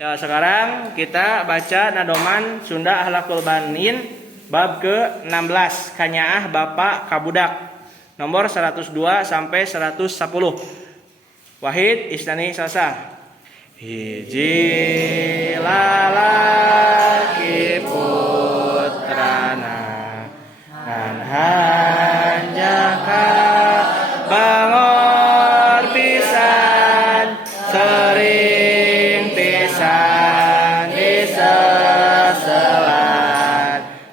Ya, sekarang kita baca Nadoman Sunda Akhlakul Banin bab ke-16 Kanyaah Bapak Kabudak nomor 102 sampai 110. Wahid Istani Salsa. Hiji lalaki putrana ngan hanjaka bangor pisan sering pisan diseselan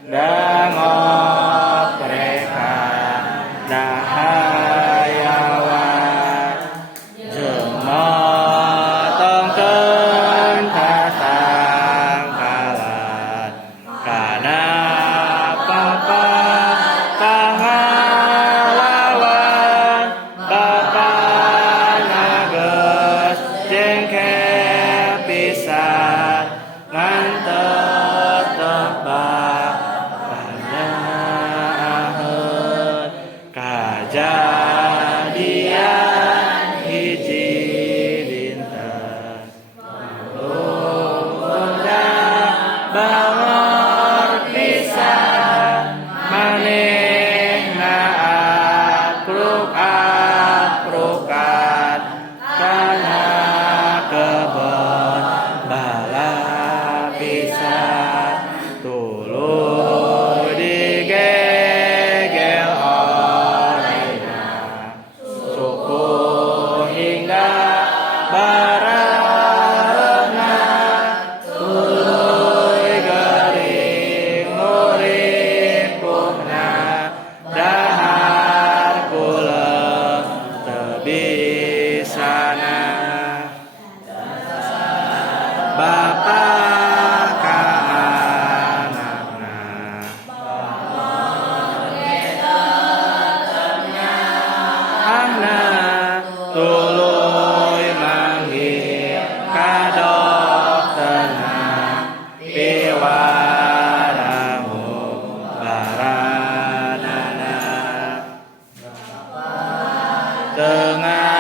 dangok mereka dahayawan jemotongkeun tatangkalan kana papa pangalawan bapa nageus jengkel pisan ngan tetep panyaeun kajadian hiji dinten budak bangor pisan manehna akruk-akrukan kana kebon bala pisan tuluy digegel orangna suku hingga bararena tuluy gering nguripuhna dahar kulem tebisana bapa ka anakna anak tuluy manggil ka dokterna piwaramu baranana tengah